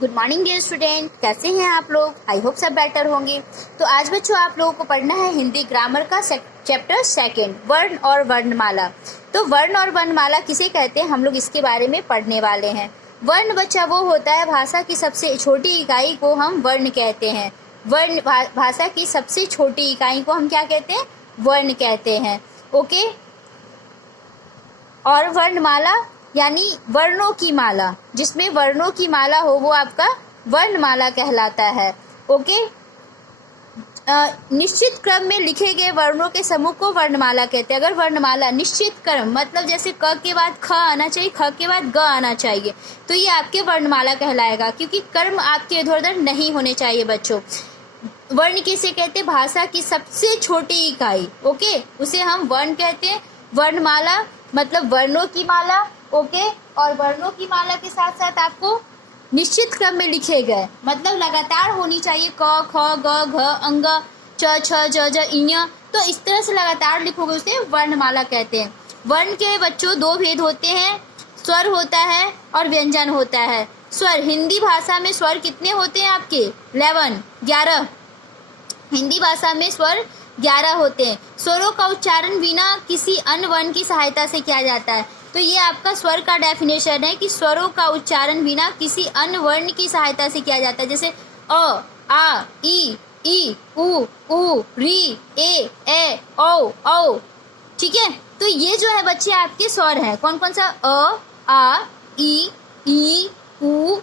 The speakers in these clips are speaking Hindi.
गुड मॉर्निंग डियर स्टूडेंट, कैसे हैं आप लोग। आई होप सब बेटर होंगे। तो आज बच्चों आप लोगों को पढ़ना है हिंदी ग्रामर का चैप्टर सेकंड, वर्ण और वर्णमाला। तो वर्ण और वर्णमाला किसे कहते हैं, हम लोग इसके बारे में पढ़ने वाले हैं। वर्ण बच्चा वो होता है, भाषा की सबसे छोटी इकाई को हम वर्ण कहते हैं। वर्ण भाषा की सबसे छोटी इकाई को हम क्या कहते हैं, वर्ण कहते हैं। ओके। और वर्णमाला यानी वर्णों की माला, जिसमें वर्णों की माला हो वो आपका वर्णमाला कहलाता है। ओके। निश्चित क्रम में लिखे गए वर्णों के समूह को वर्णमाला कहते हैं। अगर वर्णमाला निश्चित क्रम मतलब जैसे क के बाद ख आना चाहिए, ख के बाद ग आना चाहिए, तो ये आपके वर्णमाला कहलाएगा, क्योंकि कर्म आपके इधर उधर नहीं होने चाहिए बच्चों। वर्ण किसे कहते हैं, भाषा की सबसे छोटी इकाई। ओके, उसे हम वर्ण कहते हैं। वर्णमाला मतलब वर्णों की माला। ओके। और वर्णों की माला के साथ साथ आपको निश्चित क्रम में लिखे गए मतलब लगातार होनी चाहिए, क ख ग घ अंग च छ ज ज इञ, तो इस तरह से लगातार लिखोगे उसे वर्णमाला कहते हैं। वर्ण के बच्चों दो भेद होते हैं, स्वर होता है और व्यंजन होता है। स्वर, हिंदी भाषा में स्वर कितने होते हैं आपके, 11। हिंदी भाषा में स्वर 11 होते हैं। स्वरों का उच्चारण बिना किसी अन्य वर्ण की सहायता से किया जाता है। तो ये आपका स्वर का डेफिनेशन है कि स्वरों का उच्चारण बिना किसी अन्य वर्ण की सहायता से किया जाता है। जैसे अ, आ, ई, उ, री, ए, औ। ठीक है। तो ये जो है बच्चे आपके स्वर हैं। कौन कौन सा, अ, आ, ई, उ,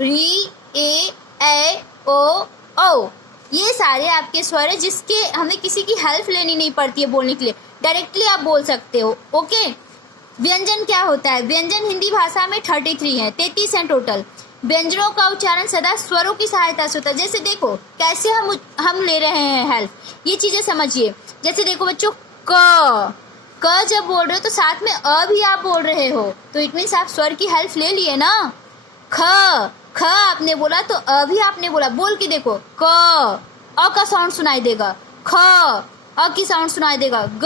री, ए, औ। ये सारे आपके स्वर है, जिसके हमें किसी की हेल्प लेनी नहीं पड़ती है बोलने के लिए, डायरेक्टली आप बोल सकते हो। ओके। व्यंजन क्या होता है, व्यंजन हिंदी भाषा में 33 है, 33 हैं टोटल। व्यंजनों का उच्चारण सदा स्वरों की सहायता से होता है। जैसे देखो कैसे हम ले रहे हैं हेल्प, ये चीजें समझिए। जैसे देखो बच्चों, क जब बोल रहे हो तो साथ में अ भी आप बोल रहे हो, तो इट मीन्स आप स्वर की हेल्प ले लिए ना। ख आपने बोला तो अ भी आपने बोला, बोल के देखो, क अ का साउंड सुनाई देगा, ख अ की साउंड सुनाई देगा, ग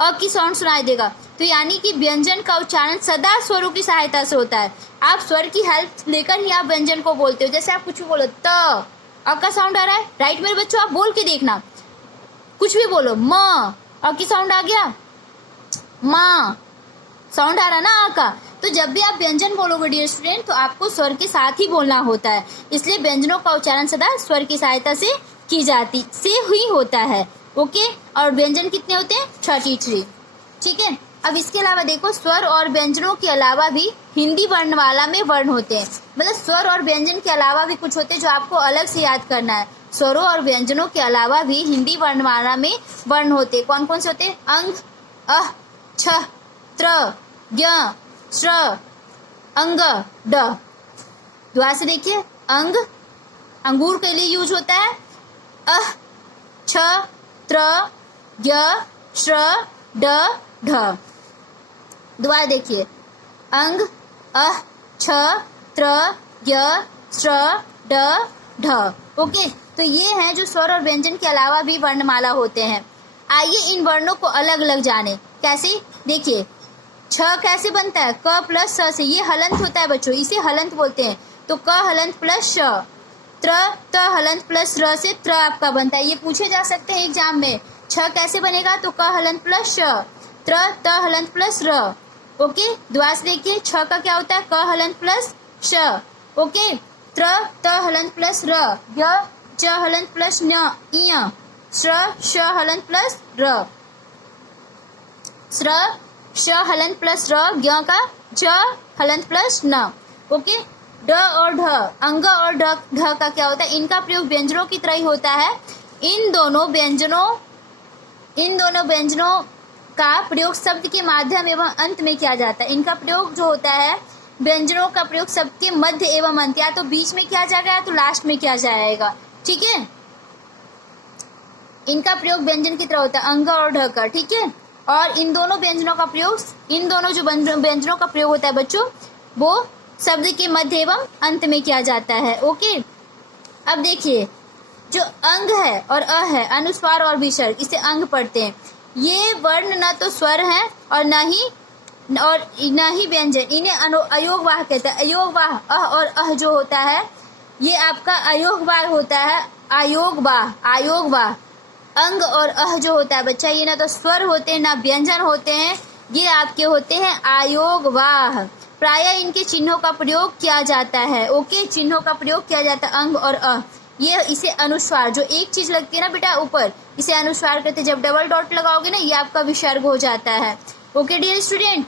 अ की साउंड सुनाई देगा। तो यानी कि व्यंजन का उच्चारण सदा स्वरों की सहायता से होता है। आप स्वर की हेल्प लेकर ही आप व्यंजन को बोलते हो। जैसे आप कुछ भी बोलो, त अ का साउंड आ रहा है, राइट मेरे बच्चों, आप बोल के देखना। कुछ भी बोलो, म अ की साउंड आ गया, माँ साउंड आ रहा ना आ का। तो जब भी आप व्यंजन बोलोगे डियर स्टूडेंट, तो आपको स्वर के साथ ही बोलना होता है। इसलिए व्यंजनों का उच्चारण सदा स्वर की सहायता से की जाती से ही होता है। ओके। और व्यंजन कितने होते हैं, 33। ठीक है। अब इसके अलावा देखो, स्वर और व्यंजनों के अलावा भी हिंदी वर्णमाला में वर्ण होते हैं। मतलब स्वर और व्यंजन के अलावा भी कुछ होते हैं जो आपको अलग से याद करना है। स्वरों और व्यंजनों के अलावा भी हिंदी वर्णमाला में वर्ण होते हैं। कौन कौन से होते हैं, अंग, अह, छ, त्र, ज्ञ, श्र, अंग, ड। दोबारा से देखिए, अंग अंगूर के लिए यूज होता है, अह, छ, त्र, ज्ञ, श्र, ड, ढ। दोबारा देखिए, अंग, अह, छ, त्र, ज्ञ, श्र, ड, ढ। ओके। तो ये हैं जो स्वर और व्यंजन के अलावा भी वर्णमाला होते हैं। आइए इन वर्णों को अलग अलग जाने। कैसे, देखिए, छ कैसे बनता है, क प्लस स से, ये हलंत होता है बच्चों, इसे हलंत बोलते हैं। तो क हलंत प्लस श, त्र त हलंत प्लस र से त्र आपका बनता है। ये पूछे जा सकते हैं एग्जाम में, छ कैसे बनेगा, तो क हलंत प्लस श, त्र त हलंत प्लस र। ओके। दोबारा से देखिए, छ का क्या होता है, क हलंत प्लस श। ओके। त्र त हलंत प्लस र, य च हलंत प्लस न, इय, श्र श हलंत प्लस र, श्र श हलंत प्लस र, ज्ञ का ज हलंत प्लस न। ओके। ड और ढ, अंग और ढ का क्या होता है, इनका प्रयोग व्यंजनों की तरह ही होता है। इन दोनों व्यंजनों का प्रयोग शब्द के माध्यम एवं अंत में किया जाता है। इनका प्रयोग जो होता है, व्यंजनों का प्रयोग शब्द के मध्य एवं अंत, या तो बीच में किया जाएगा या तो लास्ट में किया जाएगा। ठीक है। इनका प्रयोग व्यंजन की तरह होता है, अंग और ढ का। ठीक है। और इन दोनों व्यंजनों का प्रयोग, इन दोनों जो व्यंजनों का प्रयोग होता है बच्चों, वो शब्द के मध्य एवं अंत में किया जाता है। ओके। अब देखिए, जो अंग है और अ है, अनुस्वार और विसर्ग, इसे अंग पढ़ते हैं। ये वर्ण न तो स्वर है और न ही और न ही व्यंजन, इन्हें अयोगवाह कहते हैं। अयोगवाह और जो होता है ये आपका अयोगवाह होता है। आयोगवाह अंग और जो होता है बच्चा, ये ना तो स्वर होते हैं ना व्यंजन होते हैं, ये आपके होते हैं आयोगवाह। प्रायः इनके चिन्हों का प्रयोग किया जाता है। ओके, चिन्हों का प्रयोग किया जाता है अंग और ये इसे अनुस्वार, जो एक चीज लगती है ना बेटा ऊपर, इसे अनुस्वार कहते हैं। जब डबल डॉट लगाओगे ना ये आपका विसर्ग हो जाता है। ओके डियर स्टूडेंट,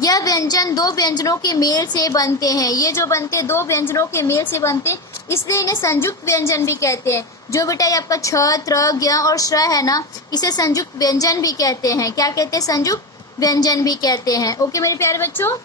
यह व्यंजन दो व्यंजनों के मेल से बनते हैं। ये जो बनते हैं दो व्यंजनों के मेल से बनते हैं, इसलिए इन्हें संयुक्त व्यंजन भी कहते हैं। जो बेटा ये आपका छ, त्र, ज्ञ और श्र है ना, इसे संयुक्त व्यंजन भी कहते हैं। क्या कहते हैं? संयुक्त व्यंजन भी कहते हैं। ओके मेरे प्यारे बच्चों,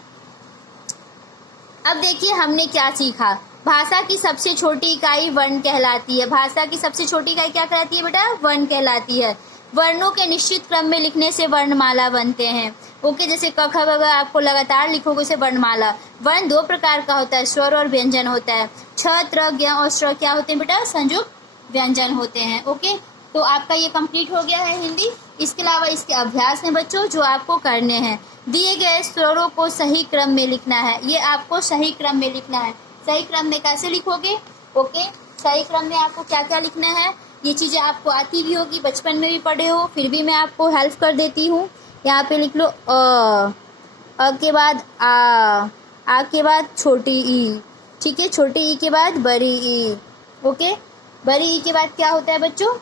अब देखिए हमने क्या सीखा। भाषा की सबसे छोटी इकाई वर्ण कहलाती है। भाषा की सबसे छोटी इकाई क्या कहलाती है बेटा? वर्ण कहलाती है। वर्णों के निश्चित क्रम में लिखने से वर्णमाला बनते हैं। ओके, जैसे क ख ग घ आपको लगातार लिखोगे उसे वर्णमाला। वर्ण दो प्रकार का होता है, स्वर और व्यंजन होता है। छ, त्र, ज्ञ और श्र क्या होते हैं बेटा? संयुक्त व्यंजन होते हैं। ओके, तो आपका ये कंप्लीट हो गया है हिंदी। इसके अलावा इसके अभ्यास हैं बच्चों जो आपको करने हैं। दिए गए स्वरों को सही क्रम में लिखना है। ये आपको सही क्रम में लिखना है। सही क्रम में कैसे लिखोगे? ओके, सही क्रम में आपको क्या क्या लिखना है, ये चीजें आपको आती भी होगी, बचपन में भी पढ़े हो, फिर भी मैं आपको हेल्प कर देती हूँ। यहाँ पे लिख लो अ के बाद आ के बाद छोटी ई, ठीक है, छोटी ई के बाद बड़ी ई। ओके, बड़ी ई के बाद क्या होता है बच्चों?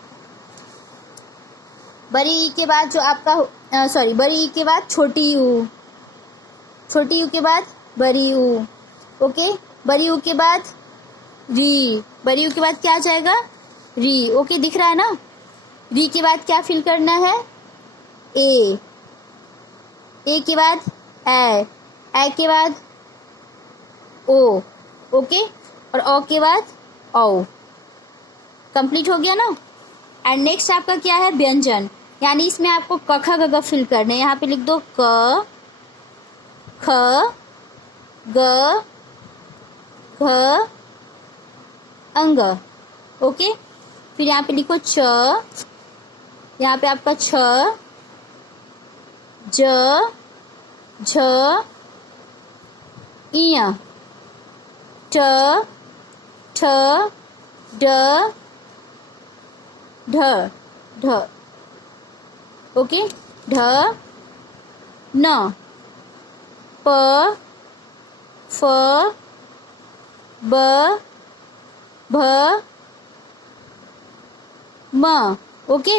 बड़ी ई के बाद जो आपका बड़ी ई के बाद छोटी यू, छोटी यू के बाद बड़ी यू। ओके, बड़ी यू के बाद री, बड़ी यू के बाद क्या आ जाएगा? री। ओके, दिख रहा है ना? री के बाद क्या फिल करना है? ए के बाद ए के बाद ओ। ओके, और ओ के बाद औ। कंप्लीट हो गया ना? एंड नेक्स्ट आपका क्या है? व्यंजन, यानी इसमें आपको क ख ग घ फिल करने। यहाँ पे लिख दो क ख ग घ अंग। ओके, फिर यहाँ पे लिखो च, यहाँ पे आपका छ, ज, झ, इया, ट, ठ, ड, ढ, ढ। ओके, ढ, न, प, फ, ब, भ, म। ओके,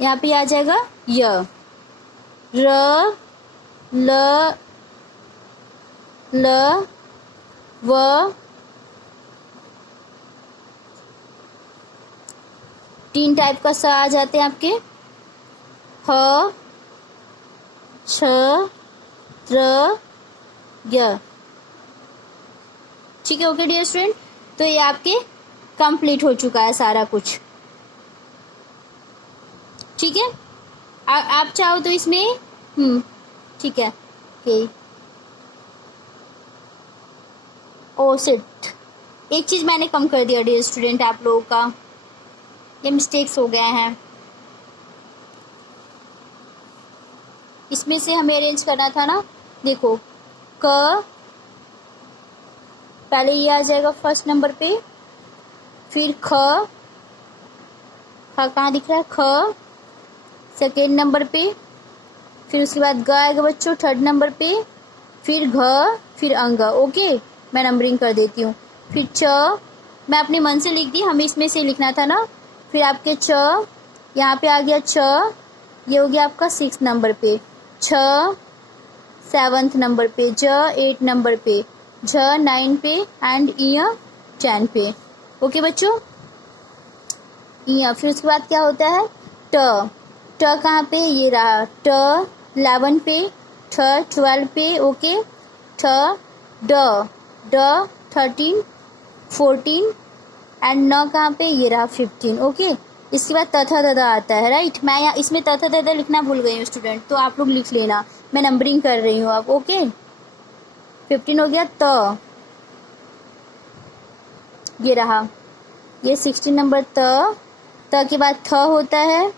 यहाँ पे आ जाएगा य, र, ल, व, तीन टाइप का स आ जाते हैं आपके, ह, छ, त्र, य। ठीक है। ओके डियर स्टूडेंट, तो ये आपके कंप्लीट हो चुका है सारा कुछ। ठीक है, आप चाहो तो इसमें ठीक है। ओके, ओ शिट, एक चीज मैंने कम कर दिया डियर स्टूडेंट, आप लोगों का ये मिस्टेक्स हो गए हैं। इसमें से हमें अरेंज करना था ना। देखो, क पहले ये आ जाएगा फर्स्ट नंबर पे, फिर ख कहाँ दिख रहा है? ख सेकेंड नंबर पे, फिर उसके बाद ग आएगा बच्चों थर्ड नंबर पे, फिर घ, फिर अंग। ओके, मैं नंबरिंग कर देती हूँ। फिर च, मैं अपने मन से लिख दी, हमें इसमें से लिखना था ना। फिर आपके च, यहाँ पे आ गया छ, ये हो गया आपका 6 नंबर पे, छ 7th नंबर पे, ज 8 नंबर पे, झ 9 पे एंड इया 10 पे। ओके बच्चों, इया। फिर उसके बाद क्या होता है? ट, ट कहाँ पे? ये रहा ट 11 पे, ठ 12 पे। ओके, ठ, ड 13 14 एंड न कहाँ पे? ये रहा 15। ओके, इसके बाद तथा तथा आता है, राइट। मैं यहाँ इसमें तथा तथा लिखना भूल गई हूँ स्टूडेंट, तो आप लोग लिख लेना, मैं नंबरिंग कर रही हूँ अब। ओके, 15 हो गया त, ये रहा, ये 16 नंबर त के बाद थ होता है,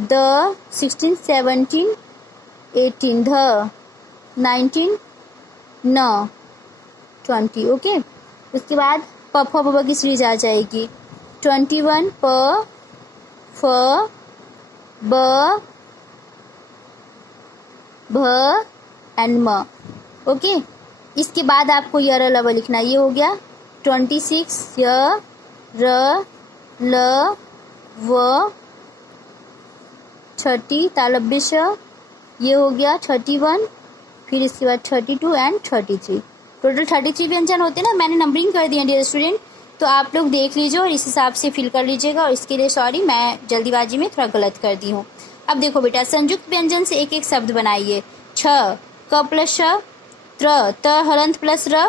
द 16 17 18, ध 19, न 20, ओके। उसके बाद प फ ब की सीरीज आ जाएगी 21, प फ ब भ एंड म, ओके। इसके बाद आपको य र ल व लिखना है। ये हो गया 26, य र ल व 30, तालव्य श, ये हो गया 31, फिर इसके बाद 32 एंड 33। टोटल 33 व्यंजन होते हैं ना, मैंने नंबरिंग कर दिया डियर स्टूडेंट, तो आप लोग देख लीजिए और इस हिसाब से फिल कर लीजिएगा। और इसके लिए सॉरी, मैं जल्दीबाजी में थोड़ा गलत कर दी हूँ। अब देखो बेटा, संयुक्त व्यंजन से एक एक शब्द बनाइए। छ क प्लस श, त्र त हलंत प्लस र,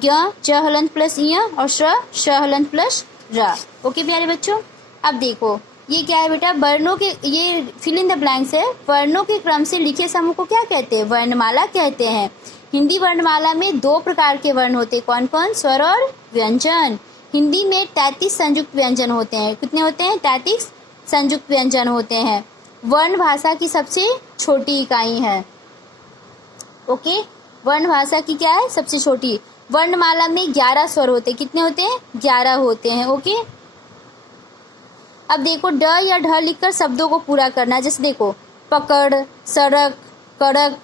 ज्ञ च हलंत प्लस इ और श हलंत प्लस र। ओके प्यारे बच्चों, अब देखो ये क्या है बेटा, वर्णों के, ये फिल इन द ब्लैंक्स है। वर्णों के क्रम से लिखे समूह को क्या कहते हैं? वर्णमाला कहते हैं। हिंदी वर्णमाला में 2 प्रकार के वर्ण होते हैं, कौन कौन? स्वर और व्यंजन। हिंदी में 33 संयुक्त व्यंजन होते हैं। कितने होते हैं? 33 संयुक्त व्यंजन होते हैं। वर्ण भाषा की सबसे छोटी इकाई है। ओके, वर्ण भाषा की क्या है? सबसे छोटी। वर्णमाला में 11 स्वर होते हैं। कितने होते हैं? 11 होते हैं। ओके, अब देखो ड या ढ लिखकर शब्दों को पूरा करना। जैसे देखो, पकड़, सड़क, कड़क,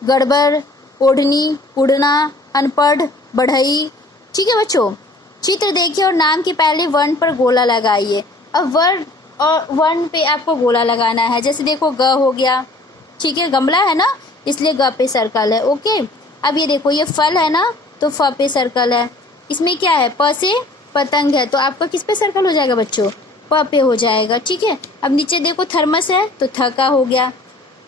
गड़बड़, ओढ़नी, उड़ना, अनपढ़, बढ़ई। ठीक है बच्चों, चित्र देखिए और नाम के पहले वर्ण पर गोला लगाइए। अब वर्ण और वर्ण पे आपको गोला लगाना है। जैसे देखो, ग हो गया, ठीक है, गमला है ना, इसलिए ग पे सर्कल है। ओके, अब ये देखो, ये फल है ना, तो फ पे सर्कल है। इसमें क्या है? प से पतंग है, तो आपका किस पे सर्कल हो जाएगा बच्चों? प पे हो जाएगा। ठीक है, अब नीचे देखो, थर्मस है तो थ का हो गया।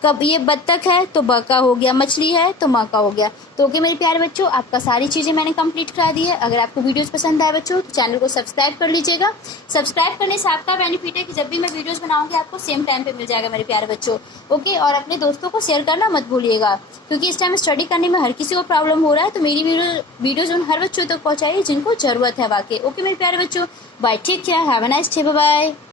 कब ये बत्तख है तो ब का हो गया। मछली है तो म का हो गया। तो ओके मेरे प्यारे बच्चों, आपका सारी चीज़ें मैंने कंप्लीट करा दी है। अगर आपको वीडियोस पसंद आए बच्चों तो चैनल को सब्सक्राइब कर लीजिएगा। सब्सक्राइब करने से आपका बेनिफिट है कि जब भी मैं वीडियोस बनाऊंगी आपको सेम टाइम पे मिल जाएगा मेरे प्यारे बच्चों। ओके, और अपने दोस्तों को शेयर करना मत भूलिएगा, क्योंकि इस टाइम स्टडी करने में हर किसी को प्रॉब्लम हो रहा है। तो मेरी वीडियोज उन हर बच्चों तक पहुँचाइए जिनको ज़रूरत है वाकई। ओके मेरे प्यारे बच्चों, bye, take care, have a nice day, bye bye.